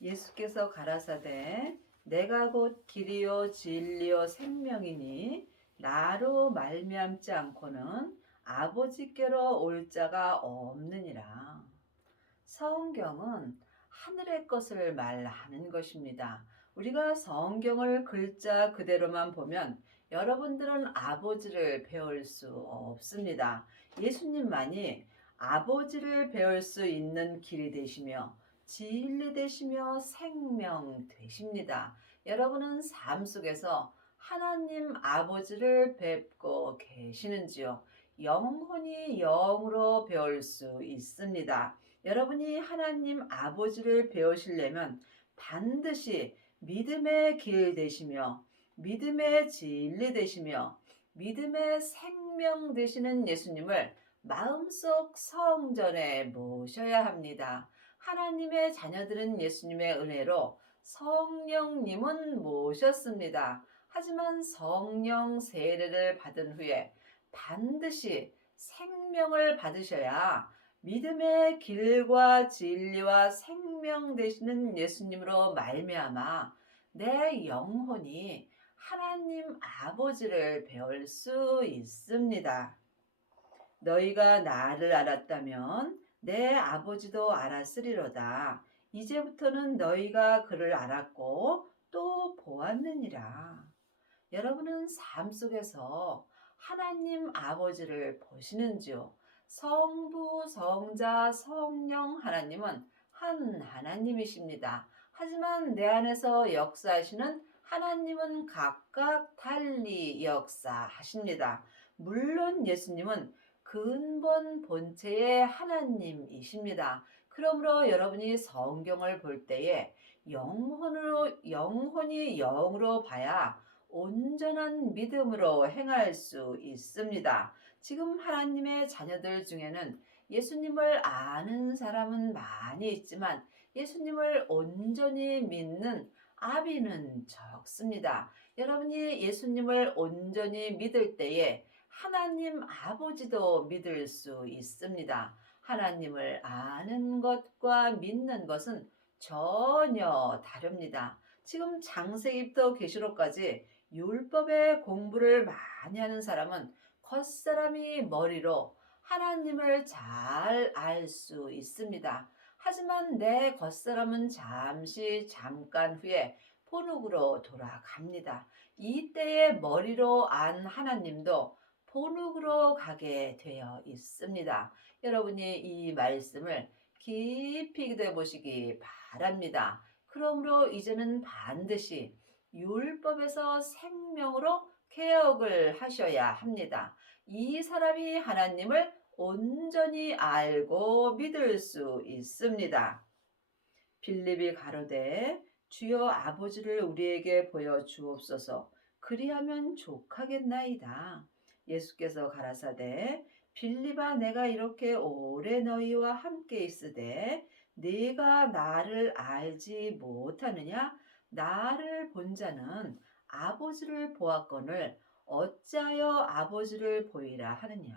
예수께서 가라사대 내가 곧 길이요 진리요 생명이니 나로 말미암지 않고는 아버지께로 올 자가 없느니라. 성경은 하늘의 것을 말하는 것입니다. 우리가 성경을 글자 그대로만 보면 여러분들은 아버지를 배울 수 없습니다. 예수님만이 아버지를 배울 수 있는 길이 되시며 진리 되시며 생명 되십니다. 여러분은 삶 속에서 하나님 아버지를 뵙고 계시는지요? 영혼이 영으로 배울 수 있습니다. 여러분이 하나님 아버지를 배우시려면 반드시 믿음의 길 되시며 믿음의 진리 되시며 믿음의 생명 되시는 예수님을 마음속 성전에 모셔야 합니다. 하나님의 자녀들은 예수님의 은혜로 성령님은 모셨습니다. 하지만 성령 세례를 받은 후에 반드시 생명을 받으셔야 믿음의 길과 진리와 생명 되시는 예수님으로 말미암아 내 영혼이 하나님 아버지를 배울 수 있습니다. 너희가 나를 알았다면 내 아버지도 알았으리로다. 이제부터는 너희가 그를 알았고 또 보았느니라. 여러분은 삶 속에서 하나님 아버지를 보시는지요? 성부, 성자, 성령 하나님은 한 하나님이십니다. 하지만 내 안에서 역사하시는 하나님은 각각 달리 역사하십니다. 물론 예수님은 근본 본체의 하나님이십니다. 그러므로 여러분이 성경을 볼 때에 영혼이 영으로 봐야 온전한 믿음으로 행할 수 있습니다. 지금 하나님의 자녀들 중에는 예수님을 아는 사람은 많이 있지만 예수님을 온전히 믿는 아비는 적습니다. 여러분이 예수님을 온전히 믿을 때에 하나님 아버지도 믿을 수 있습니다. 하나님을 아는 것과 믿는 것은 전혀 다릅니다. 지금 창세기부터 계시록까지 율법의 공부를 많이 하는 사람은 겉사람이 머리로 하나님을 잘 알 수 있습니다. 하지만 내 겉사람은 잠깐 후에 본욱으로 돌아갑니다. 이때에 머리로 안 하나님도 본욱으로 가게 되어 있습니다. 여러분이 이 말씀을 깊이 기도해 보시기 바랍니다. 그러므로 이제는 반드시 율법에서 생명으로 개혁을 하셔야 합니다. 이 사람이 하나님을 온전히 알고 믿을 수 있습니다. 빌립이 가로되 주여 아버지를 우리에게 보여 주옵소서. 그리하면 족하겠나이다. 예수께서 가라사대 빌립아 내가 이렇게 오래 너희와 함께 있으되 네가 나를 알지 못하느냐? 나를 본 자는 아버지를 보았거늘 어찌하여 아버지를 보이라 하느냐?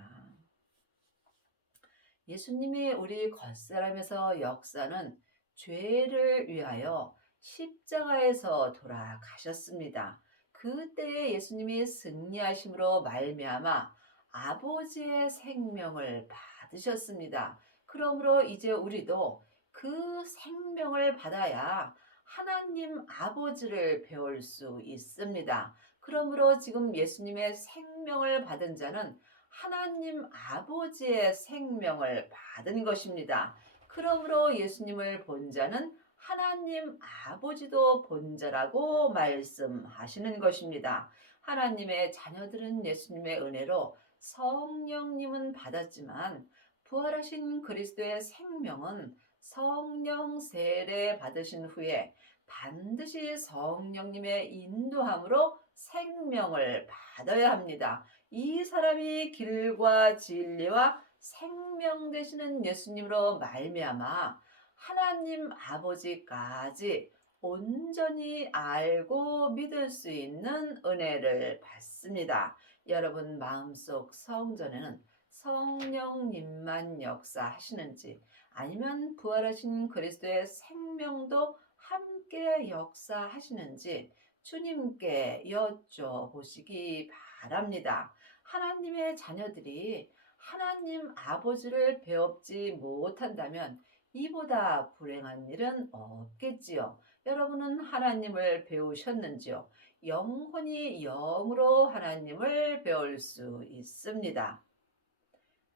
예수님이 우리 겉사람에서 역사는 죄를 위하여 십자가에서 돌아가셨습니다. 그때에 예수님이 승리하심으로 말미암아 아버지의 생명을 받으셨습니다. 그러므로 이제 우리도 그 생명을 받아야 하나님 아버지를 배울 수 있습니다. 그러므로 지금 예수님의 생명을 받은 자는 하나님 아버지의 생명을 받은 것입니다. 그러므로 예수님을 본 자는 하나님 아버지도 본 자라고 말씀하시는 것입니다. 하나님의 자녀들은 예수님의 은혜로 성령님은 받았지만 부활하신 그리스도의 생명은 성령 세례 받으신 후에 반드시 성령님의 인도함으로 생명을 받아야 합니다. 이 사람이 길과 진리와 생명 되시는 예수님으로 말미암아 하나님 아버지까지 온전히 알고 믿을 수 있는 은혜를 받습니다. 여러분 마음속 성전에는 성령님만 역사하시는지 아니면 부활하신 그리스도의 생명도 함께 역사하시는지 주님께 여쭤보시기 바랍니다. 하나님의 자녀들이 하나님 아버지를 배웁지 못한다면 이보다 불행한 일은 없겠지요. 여러분은 하나님을 배우셨는지요? 영혼이 영으로 하나님을 배울 수 있습니다.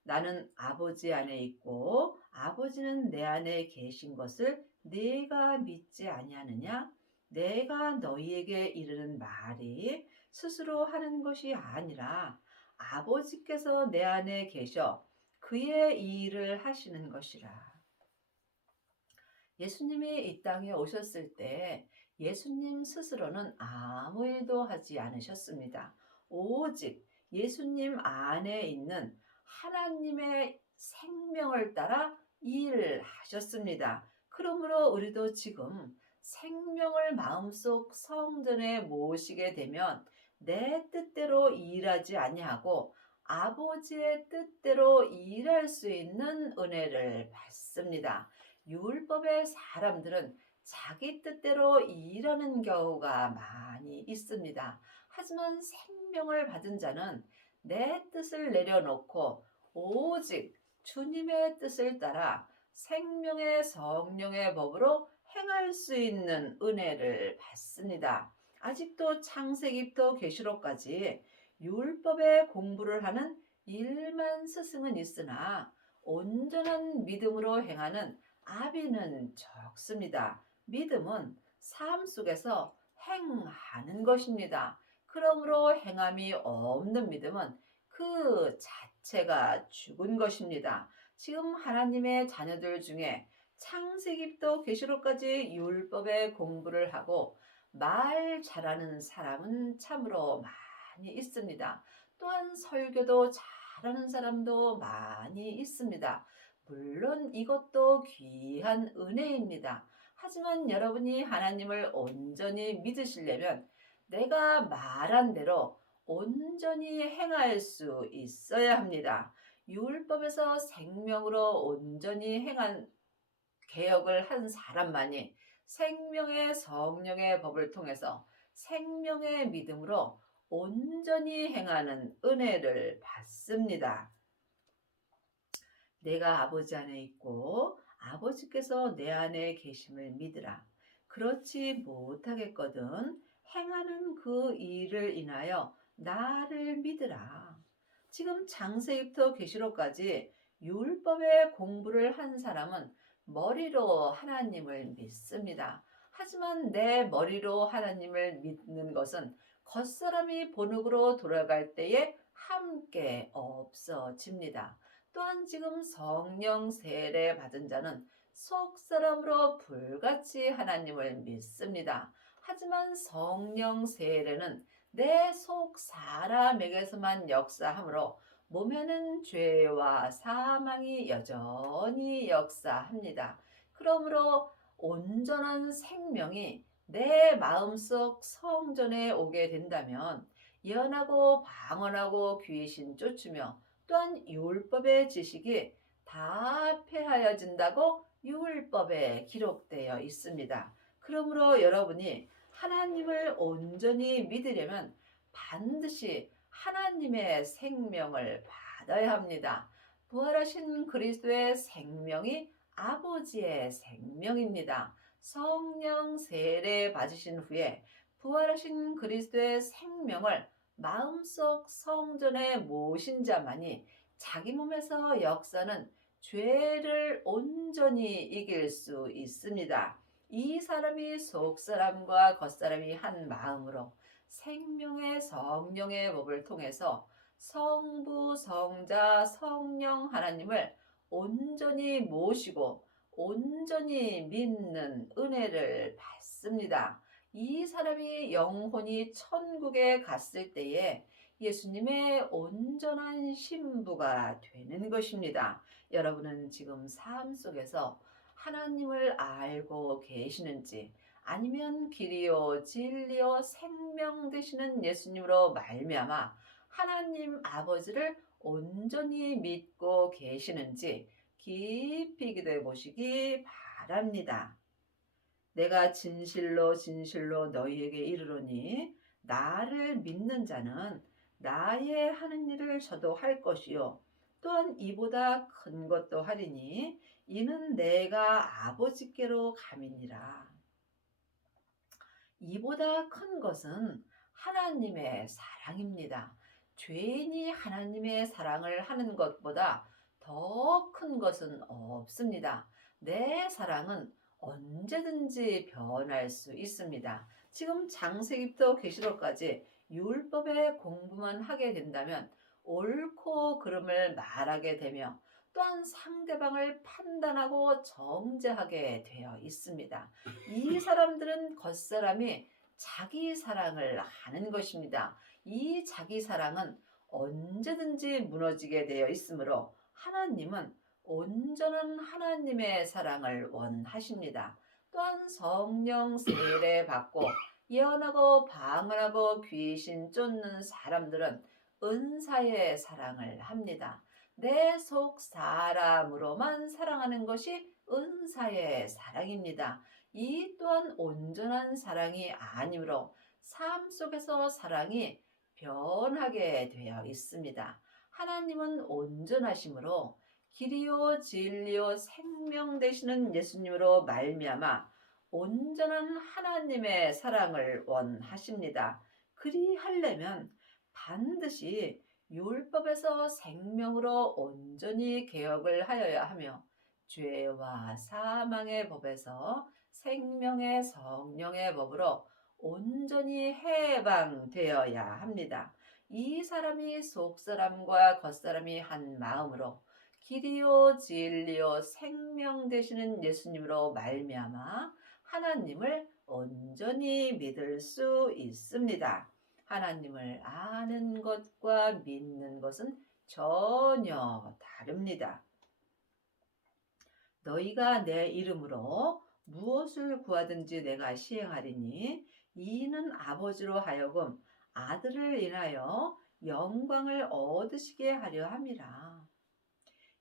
나는 아버지 안에 있고 아버지는 내 안에 계신 것을 네가 믿지 아니하느냐? 내가 너희에게 이르는 말이 스스로 하는 것이 아니라 아버지께서 내 안에 계셔 그의 일을 하시는 것이라. 예수님이 이 땅에 오셨을 때 예수님 스스로는 아무 일도 하지 않으셨습니다. 오직 예수님 안에 있는 하나님의 생명을 따라 일하셨습니다. 그러므로 우리도 지금 생명을 마음속 성전에 모시게 되면 내 뜻대로 일하지 아니하고 아버지의 뜻대로 일할 수 있는 은혜를 받습니다. 율법의 사람들은 자기 뜻대로 일하는 경우가 많이 있습니다. 하지만 생명을 받은 자는 내 뜻을 내려놓고 오직 주님의 뜻을 따라 생명의 성령의 법으로 행할 수 있는 은혜를 받습니다. 아직도 창세기부터 계시록까지 율법의 공부를 하는 일만 스승은 있으나 온전한 믿음으로 행하는 아비는 적습니다. 믿음은 삶 속에서 행하는 것입니다. 그러므로 행함이 없는 믿음은 그 자체가 죽은 것입니다. 지금 하나님의 자녀들 중에 창세기부터 계시록까지 율법의 공부를 하고 말 잘하는 사람은 참으로 많이 있습니다. 또한 설교도 잘하는 사람도 많이 있습니다. 물론 이것도 귀한 은혜입니다. 하지만 여러분이 하나님을 온전히 믿으시려면 내가 말한 대로 온전히 행할 수 있어야 합니다. 율법에서 생명으로 온전히 행한 개혁을 한 사람만이 생명의 성령의 법을 통해서 생명의 믿음으로 온전히 행하는 은혜를 받습니다. 내가 아버지 안에 있고 아버지께서 내 안에 계심을 믿으라. 그렇지 못하겠거든 행하는 그 일을 인하여 나를 믿으라. 지금 창세기부터 계시록까지 율법의 공부를 한 사람은 머리로 하나님을 믿습니다. 하지만 내 머리로 하나님을 믿는 것은 겉사람이 본흙으로 돌아갈 때에 함께 없어집니다. 또한 지금 성령 세례 받은 자는 속사람으로 불같이 하나님을 믿습니다. 하지만 성령 세례는 내 속 사람에게서만 역사하므로 몸에는 죄와 사망이 여전히 역사합니다. 그러므로 온전한 생명이 내 마음속 성전에 오게 된다면 연하고 방언하고 귀신 쫓으며 또한 율법의 지식이 다 폐하여진다고 율법에 기록되어 있습니다. 그러므로 여러분이 하나님을 온전히 믿으려면 반드시 하나님의 생명을 받아야 합니다. 부활하신 그리스도의 생명이 아버지의 생명입니다. 성령 세례 받으신 후에 부활하신 그리스도의 생명을 마음속 성전에 모신 자만이 자기 몸에서 역사는 죄를 온전히 이길 수 있습니다. 이 사람이 속사람과 겉사람이 한 마음으로 생명의 성령의 법을 통해서 성부, 성자, 성령 하나님을 온전히 모시고 온전히 믿는 은혜를 받습니다. 이 사람이 영혼이 천국에 갔을 때에 예수님의 온전한 신부가 되는 것입니다. 여러분은 지금 삶 속에서 하나님을 알고 계시는지 아니면 길이요 진리요 생명 되시는 예수님으로 말미암아 하나님 아버지를 온전히 믿고 계시는지 깊이 기도해 보시기 바랍니다. 내가 진실로 진실로 너희에게 이르노니 나를 믿는 자는 나의 하는 일을 저도 할 것이요 또한 이보다 큰 것도 하리니 이는 내가 아버지께로 감이니라. 이보다 큰 것은 하나님의 사랑입니다. 죄인이 하나님의 사랑을 하는 것보다 더 큰 것은 없습니다. 내 사랑은 언제든지 변할 수 있습니다. 지금 창세기부터 계시록까지 율법의 공부만 하게 된다면 옳고 그름을 말하게 되며 또한 상대방을 판단하고 정죄하게 되어 있습니다. 이 사람들은 겉사람이 자기 사랑을 하는 것입니다. 이 자기 사랑은 언제든지 무너지게 되어 있으므로 하나님은 온전한 하나님의 사랑을 원하십니다. 또한 성령 세례 받고 예언하고 방언하고 귀신 쫓는 사람들은 은사의 사랑을 합니다. 내 속 사람으로만 사랑하는 것이 은사의 사랑입니다. 이 또한 온전한 사랑이 아니므로 삶 속에서 사랑이 변하게 되어 있습니다. 하나님은 온전하심으로 길이요 진리요 생명 되시는 예수님으로 말미암아 온전한 하나님의 사랑을 원하십니다. 그리하려면 반드시 율법에서 생명으로 온전히 개혁을 하여야 하며 죄와 사망의 법에서 생명의 성령의 법으로 온전히 해방되어야 합니다. 이 사람이 속사람과 겉사람이 한 마음으로 길이요 진리요 생명 되시는 예수님으로 말미암아 하나님을 온전히 믿을 수 있습니다. 하나님을 아는 것과 믿는 것은 전혀 다릅니다. 너희가 내 이름으로 무엇을 구하든지 내가 시행하리니 이는 아버지로 하여금 아들을 인하여 영광을 얻으시게 하려 함이라.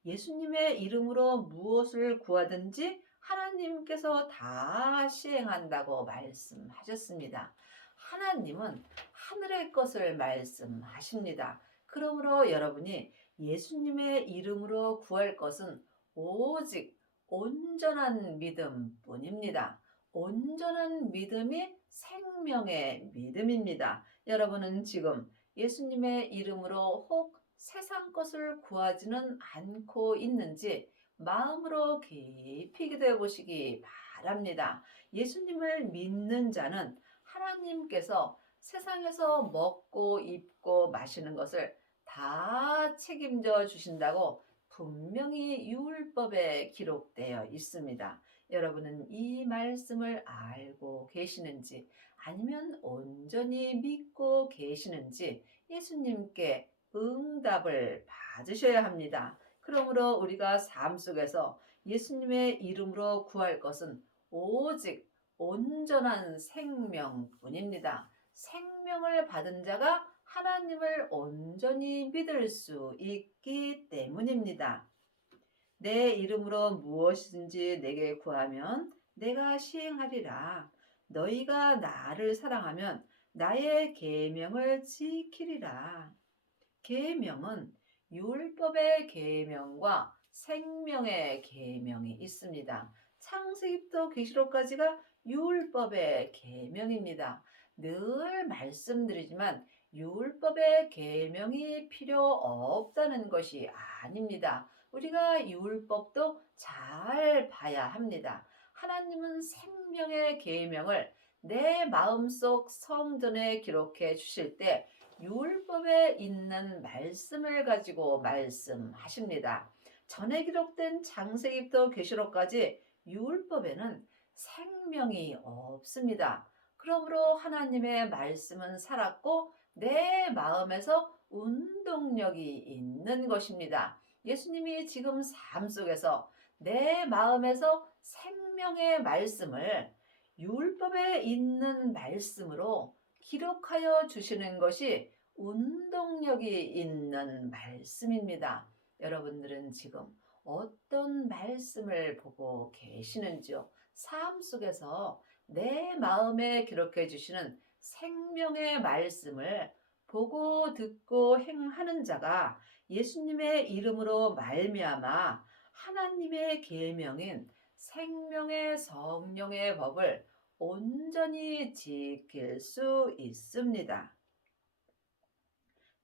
예수님의 이름으로 무엇을 구하든지 하나님께서 다 시행한다고 말씀하셨습니다. 하나님은 하늘의 것을 말씀하십니다. 그러므로 여러분이 예수님의 이름으로 구할 것은 오직 온전한 믿음뿐입니다. 온전한 믿음이 생명의 믿음입니다. 여러분은 지금 예수님의 이름으로 혹 세상 것을 구하지는 않고 있는지 마음으로 깊이 기도해 보시기 바랍니다. 예수님을 믿는 자는 하나님께서 세상에서 먹고 입고 마시는 것을 다 책임져 주신다고 분명히 율법에 기록되어 있습니다. 여러분은 이 말씀을 알고 계시는지 아니면 온전히 믿고 계시는지 예수님께 응답을 받으셔야 합니다. 그러므로 우리가 삶 속에서 예수님의 이름으로 구할 것은 오직 온전한 생명뿐입니다. 생명을 받은 자가 하나님을 온전히 믿을 수 있기 때문입니다. 내 이름으로 무엇이든지 내게 구하면 내가 시행하리라. 너희가 나를 사랑하면 나의 계명을 지키리라. 계명은 율법의 계명과 생명의 계명이 있습니다. 창세기부터 계시록까지가 율법의 계명입니다. 늘 말씀드리지만 율법의 계명이 필요 없다는 것이 아닙니다. 우리가 율법도 잘 봐야 합니다. 하나님은 생명의 계명을 내 마음속 성전에 기록해 주실 때 율법에 있는 말씀을 가지고 말씀하십니다. 전에 기록된 창세기부터 계시록까지 율법에는 생명이 없습니다. 그러므로 하나님의 말씀은 살았고 내 마음에서 운동력이 있는 것입니다. 예수님이 지금 삶 속에서 내 마음에서 생명의 말씀을 율법에 있는 말씀으로 기록하여 주시는 것이 운동력이 있는 말씀입니다. 여러분들은 지금 어떤 말씀을 보고 계시는지요? 삶 속에서 내 마음에 기록해 주시는 생명의 말씀을 보고 듣고 행하는 자가 예수님의 이름으로 말미암아 하나님의 계명인 생명의 성령의 법을 온전히 지킬 수 있습니다.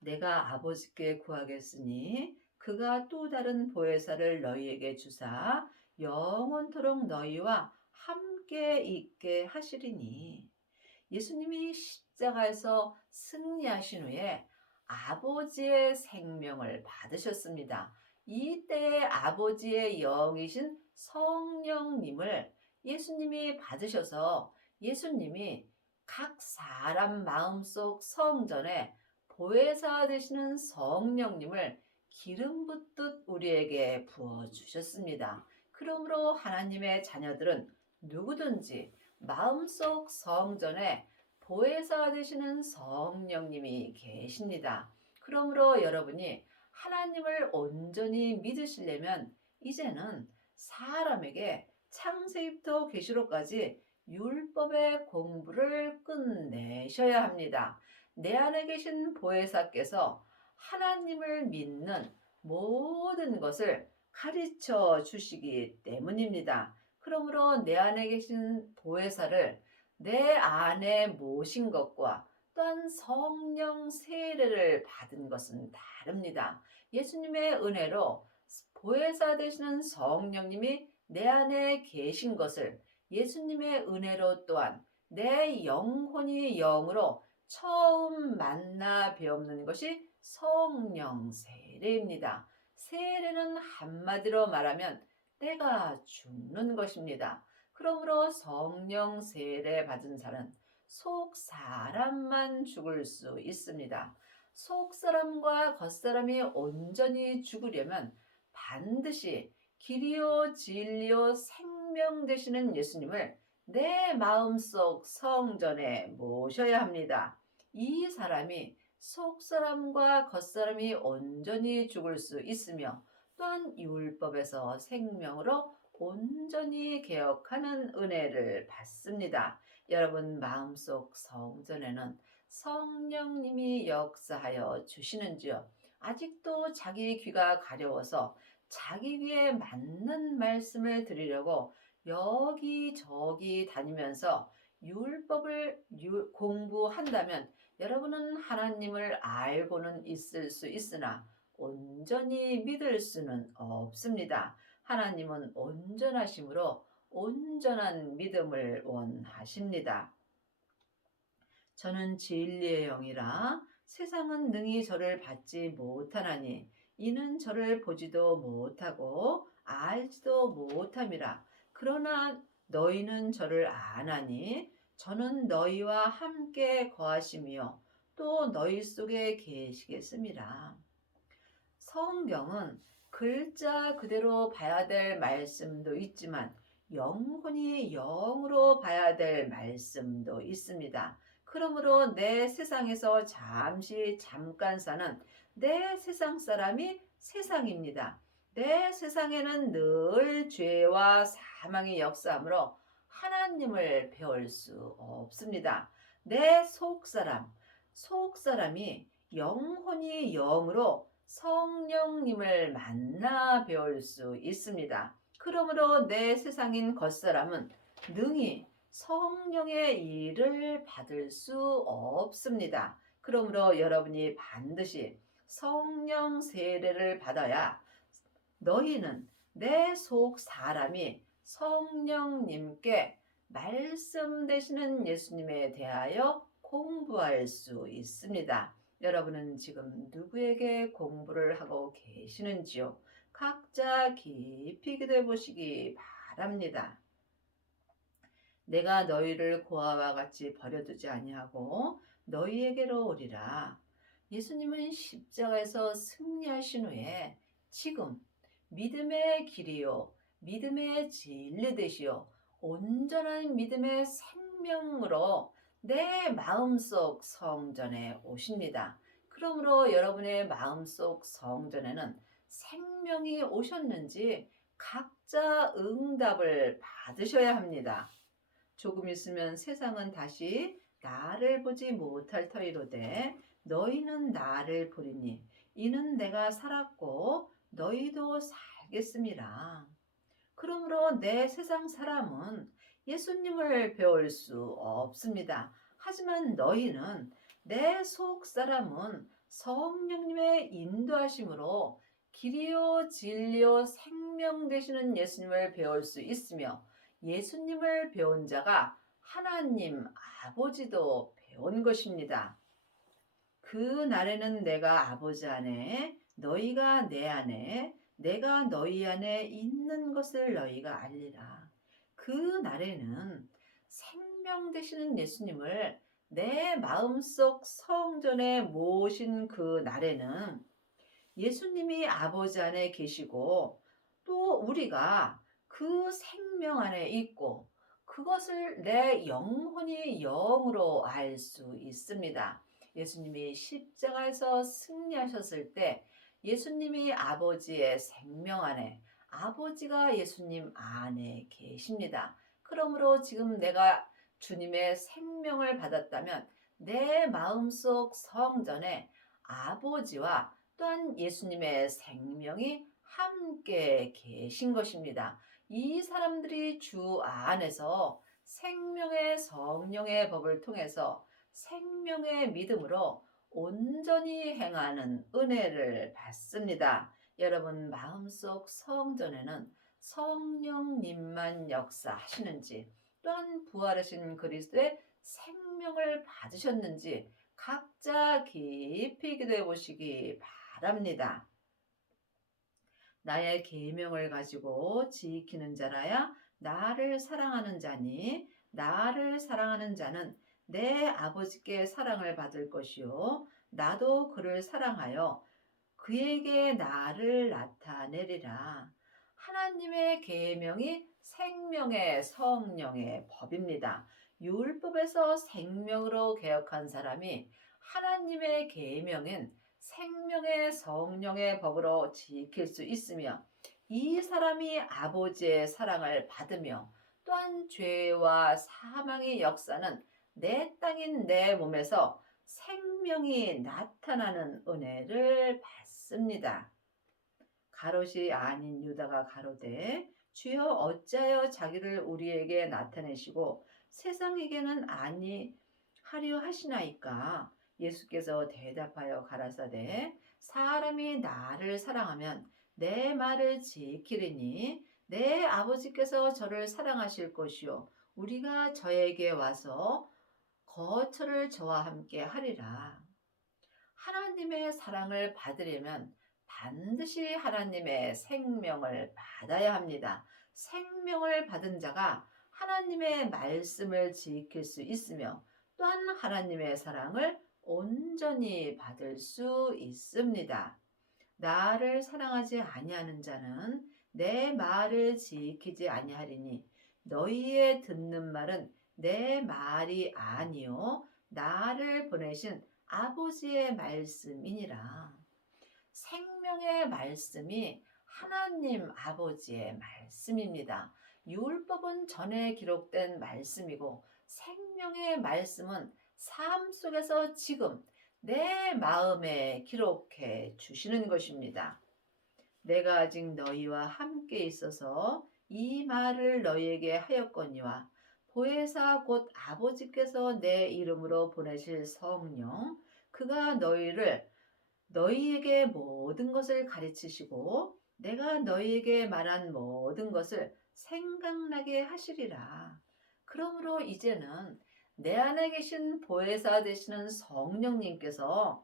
내가 아버지께 구하겠으니 그가 또 다른 보혜사를 너희에게 주사 영원토록 너희와 함께 있게 하시리니. 예수님이 십자가에서 승리하신 후에 아버지의 생명을 받으셨습니다. 이때 아버지의 영이신 성령님을 예수님이 받으셔서 예수님이 각 사람 마음속 성전에 보혜사 되시는 성령님을 기름 붓듯 우리에게 부어주셨습니다. 그러므로 하나님의 자녀들은 누구든지 마음속 성전에 보혜사 되시는 성령님이 계십니다. 그러므로 여러분이 하나님을 온전히 믿으시려면 이제는 사람에게 창세기부터 계시록까지 율법의 공부를 끝내셔야 합니다. 내 안에 계신 보혜사께서 하나님을 믿는 모든 것을 가르쳐 주시기 때문입니다. 그러므로 내 안에 계신 보혜사를 내 안에 모신 것과 또한 성령 세례를 받은 것은 다릅니다. 예수님의 은혜로 보혜사 되시는 성령님이 내 안에 계신 것을 예수님의 은혜로 또한 내 영혼이 영으로 처음 만나 배우는 것이 성령 세례입니다. 세례는 한마디로 말하면 때가 죽는 것입니다. 그러므로 성령 세례 받은 자는 속 사람만 죽을 수 있습니다. 속 사람과 겉 사람이 온전히 죽으려면 반드시 길이요 진리요 생명 되시는 예수님을 내 마음속 성전에 모셔야 합니다. 이 사람이 속 사람과 겉 사람이 온전히 죽을 수 있으며 또한 율법에서 생명으로 온전히 개혁하는 은혜를 받습니다. 여러분 마음속 성전에는 성령님이 역사하여 주시는지요? 아직도 자기 귀가 가려워서 자기 귀에 맞는 말씀을 드리려고 여기저기 다니면서 율법을 공부한다면 여러분은 하나님을 알고는 있을 수 있으나 온전히 믿을 수는 없습니다. 하나님은 온전하심으로 온전한 믿음을 원하십니다. 저는 진리의 영이라 세상은 능히 저를 받지 못하나니 이는 저를 보지도 못하고 알지도 못함이라. 그러나 너희는 저를 아나니 저는 너희와 함께 거하시며 또 너희 속에 계시겠음이라. 성경은 글자 그대로 봐야 될 말씀도 있지만 영혼이 영으로 봐야 될 말씀도 있습니다. 그러므로 내 세상에서 잠깐 사는 내 세상 사람이 세상입니다. 내 세상에는 늘 죄와 사망의 역사하므로 하나님을 배울 수 없습니다. 내 속사람이 영혼이 영으로 성령님을 만나 배울 수 있습니다. 그러므로 내 세상인 겉사람은 능히 성령의 일을 받을 수 없습니다. 그러므로 여러분이 반드시 성령 세례를 받아야 너희는 내 속 사람이 성령님께 말씀 되시는 예수님에 대하여 공부할 수 있습니다. 여러분은 지금 누구에게 공부를 하고 계시는지요? 각자 깊이 기도해 보시기 바랍니다. 내가 너희를 고아와 같이 버려두지 아니하고 너희에게로 오리라. 예수님은 십자가에서 승리하신 후에 지금 믿음의 길이요 믿음의 진리 되시요 온전한 믿음의 생명으로 내 마음속 성전에 오십니다. 그러므로 여러분의 마음속 성전에는 생명이 오셨는지 각자 응답을 받으셔야 합니다. 조금 있으면 세상은 다시 나를 보지 못할 터이로되 너희는 나를 보리니 이는 내가 살았고 너희도 살겠음이라. 그러므로 내 세상 사람은 예수님을 배울 수 없습니다. 하지만 너희는 내 속 사람은 성령님의 인도하심으로 길이요 진리요 생명 되시는 예수님을 배울 수 있으며 예수님을 배운 자가 하나님 아버지도 배운 것입니다. 그 날에는 내가 아버지 안에 너희가 내 안에 내가 너희 안에 있는 것을 너희가 알리라. 그 날에는 생명 되시는 예수님을 내 마음속 성전에 모신 그 날에는 예수님이 아버지 안에 계시고 또 우리가 그 생명 안에 있고 그것을 내 영혼이 영으로 알 수 있습니다. 예수님이 십자가에서 승리하셨을 때 예수님이 아버지의 생명 안에 아버지가 예수님 안에 계십니다. 그러므로 지금 내가 주님의 생명을 받았다면 내 마음속 성전에 아버지와 또한 예수님의 생명이 함께 계신 것입니다. 이 사람들이 주 안에서 생명의 성령의 법을 통해서 생명의 믿음으로 온전히 행하는 은혜를 받습니다. 여러분 마음속 성전에는 성령님만 역사하시는지 또한 부활하신 그리스도의 생명을 받으셨는지 각자 깊이 기도해 보시기 바랍니다. 나의 계명을 가지고 지키는 자라야 나를 사랑하는 자니 나를 사랑하는 자는 내 아버지께 사랑을 받을 것이요 나도 그를 사랑하여 그에게 나를 나타내리라. 하나님의 계명이 생명의 성령의 법입니다. 율법에서 생명으로 개혁한 사람이 하나님의 계명인 생명의 성령의 법으로 지킬 수 있으며 이 사람이 아버지의 사랑을 받으며 또한 죄와 사망의 역사는 내 땅인 내 몸에서 생명이 나타나는 은혜를 받습니다. 가롯이 아닌 유다가 가로되 주여 어찌하여 자기를 우리에게 나타내시고 세상에게는 아니하려 하시나이까. 예수께서 대답하여 가라사대 사람이 나를 사랑하면 내 말을 지키리니 내 아버지께서 저를 사랑하실 것이요 우리가 저에게 와서 거처를 저와 함께 하리라. 하나님의 사랑을 받으려면 반드시 하나님의 생명을 받아야 합니다. 생명을 받은 자가 하나님의 말씀을 지킬 수 있으며 또한 하나님의 사랑을 온전히 받을 수 있습니다. 나를 사랑하지 아니하는 자는 내 말을 지키지 아니하리니 너희의 듣는 말은 내 말이 아니요 나를 보내신 아버지의 말씀이니라. 생명의 말씀이 하나님 아버지의 말씀입니다. 율법은 전에 기록된 말씀이고 생명의 말씀은 삶 속에서 지금 내 마음에 기록해 주시는 것입니다. 내가 아직 너희와 함께 있어서 이 말을 너희에게 하였거니와 보혜사 곧 아버지께서 내 이름으로 보내실 성령 그가 너희에게 모든 것을 가르치시고 내가 너희에게 말한 모든 것을 생각나게 하시리라. 그러므로 이제는 내 안에 계신 보혜사 되시는 성령님께서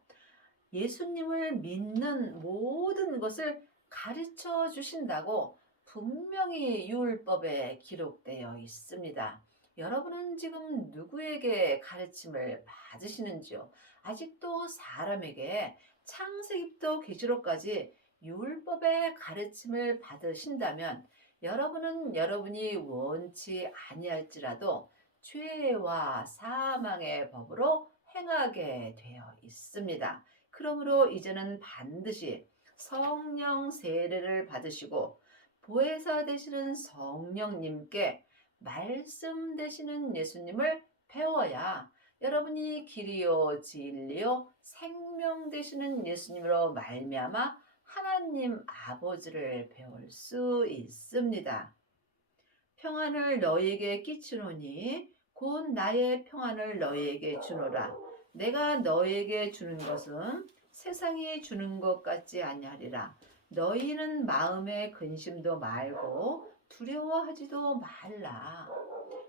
예수님을 믿는 모든 것을 가르쳐 주신다고 분명히 율법에 기록되어 있습니다. 여러분은 지금 누구에게 가르침을 받으시는지요? 아직도 사람에게 창세기부터 계시록까지 율법의 가르침을 받으신다면 여러분은 여러분이 원치 아니할지라도 죄와 사망의 법으로 행하게 되어 있습니다. 그러므로 이제는 반드시 성령 세례를 받으시고 보혜사 되시는 성령님께 말씀 되시는 예수님을 배워야 여러분이 길이요 진리요 생명 되시는 예수님으로 말미암아 하나님 아버지를 배울 수 있습니다. 평안을 너희에게 끼치노니 곧 나의 평안을 너희에게 주노라. 내가 너희에게 주는 것은 세상이 주는 것 같지 아니하리라. 너희는 마음에 근심도 말고 두려워하지도 말라.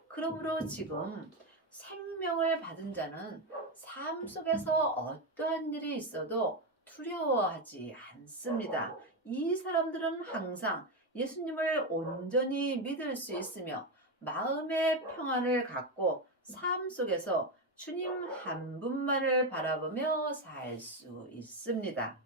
그러므로 지금 생명을 받은 자는 삶 속에서 어떠한 일이 있어도 두려워하지 않습니다. 이 사람들은 항상 예수님을 온전히 믿을 수 있으며 마음의 평안을 갖고 삶 속에서 주님 한 분만을 바라보며 살 수 있습니다.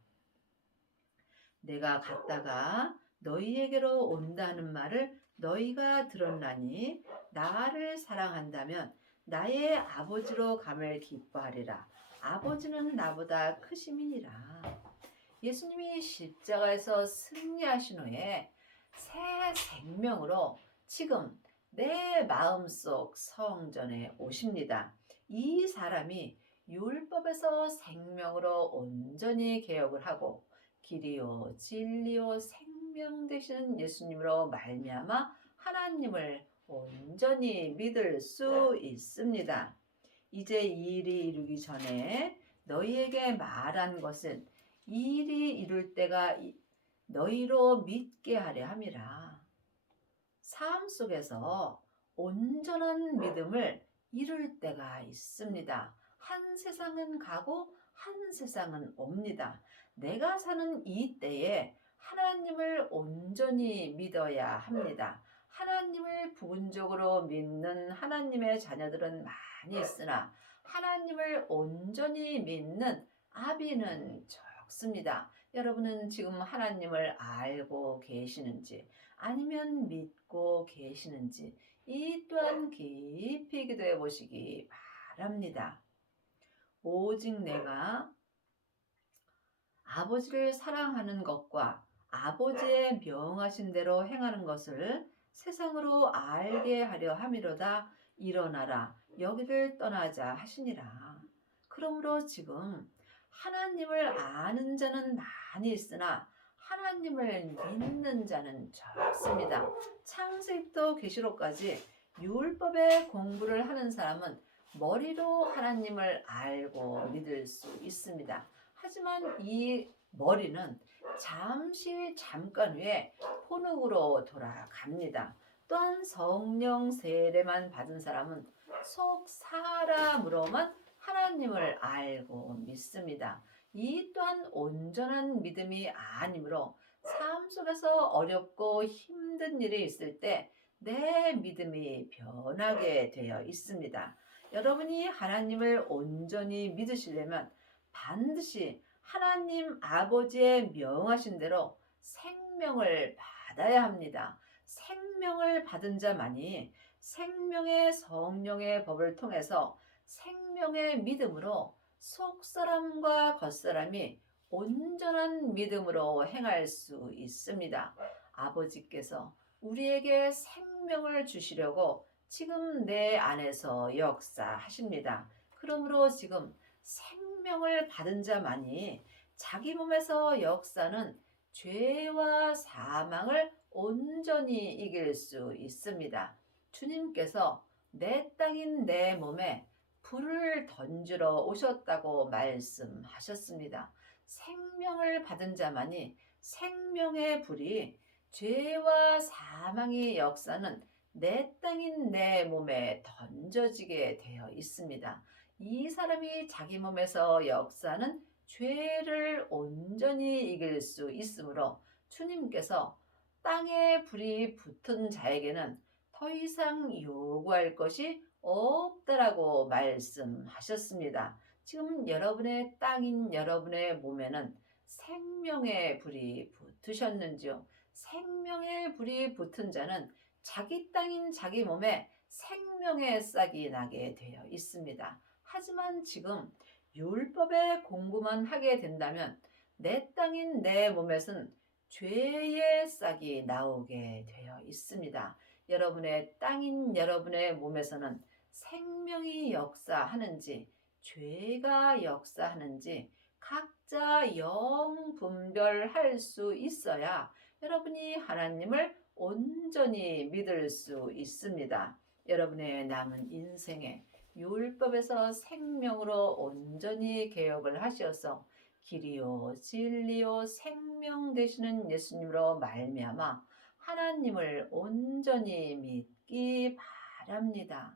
내가 갔다가 너희에게로 온다는 말을 너희가 들었나니 나를 사랑한다면 나의 아버지로 감을 기뻐하리라. 아버지는 나보다 크심이니라. 예수님이 십자가에서 승리하신 후에 새 생명으로 지금 내 마음속 성전에 오십니다. 이 사람이 율법에서 생명으로 온전히 개혁을 하고 길이요 진리요 생명 되시는 예수님으로 말미암아 하나님을 온전히 믿을 수 있습니다. 이제 이 일이 이루기 전에 너희에게 말한 것은 이 일이 이룰 때가 너희로 믿게 하려 함이라. 삶 속에서 온전한 믿음을 이룰 때가 있습니다. 한 세상은 가고 한 세상은 옵니다. 내가 사는 이 때에 하나님을 온전히 믿어야 합니다. 하나님을 부분적으로 믿는 하나님의 자녀들은 많이 있으나 하나님을 온전히 믿는 아비는 적습니다. 여러분은 지금 하나님을 알고 계시는지 아니면 믿고 계시는지 이 또한 깊이 기도해 보시기 바랍니다. 오직 내가 아버지를 사랑하는 것과 아버지의 명하신 대로 행하는 것을 세상으로 알게 하려 함이로다. 일어나라 여기를 떠나자 하시니라. 그러므로 지금 하나님을 아는 자는 많이 있으나 하나님을 믿는 자는 적습니다. 창세기부터 계시록까지 율법의 공부를 하는 사람은 머리로 하나님을 알고 믿을 수 있습니다. 하지만 이 머리는 잠깐 후에 혼흙으로 돌아갑니다. 또한 성령 세례만 받은 사람은 속 사람으로만 하나님을 알고 믿습니다. 이 또한 온전한 믿음이 아니므로 삶 속에서 어렵고 힘든 일이 있을 때 내 믿음이 변하게 되어 있습니다. 여러분이 하나님을 온전히 믿으시려면 반드시 하나님 아버지의 명하신 대로 생명을 받아야 합니다. 생명을 받은 자만이 생명의 성령의 법을 통해서 생명의 믿음으로 속사람과 겉사람이 온전한 믿음으로 행할 수 있습니다. 아버지께서 우리에게 생명을 주시려고 지금 내 안에서 역사하십니다. 그러므로 지금 생명을 받은 자만이 자기 몸에서 역사는 죄와 사망을 온전히 이길 수 있습니다. 주님께서 내 땅인 내 몸에 불을 던지러 오셨다고 말씀하셨습니다. 생명을 받은 자만이 생명의 불이 죄와 사망의 역사는 내 땅인 내 몸에 던져지게 되어 있습니다. 이 사람이 자기 몸에서 역사는 죄를 온전히 이길 수 있으므로 주님께서 땅에 불이 붙은 자에게는 더 이상 요구할 것이 없다라고 말씀하셨습니다. 지금 여러분의 땅인 여러분의 몸에는 생명의 불이 붙으셨는지요? 생명의 불이 붙은 자는 자기 땅인 자기 몸에 생명의 싹이 나게 되어 있습니다. 하지만 지금 율법의 공부만 하게 된다면 내 땅인 내 몸에서는 죄의 싹이 나오게 되어 있습니다. 여러분의 땅인 여러분의 몸에서는 생명이 역사하는지 죄가 역사하는지 각자 영 분별할 수 있어야 여러분이 하나님을 온전히 믿을 수 있습니다. 여러분의 남은 인생에 율법에서 생명으로 온전히 개혁을 하셔서 길이요 진리요 생명 되시는 예수님으로 말미암아 하나님을 온전히 믿기 바랍니다.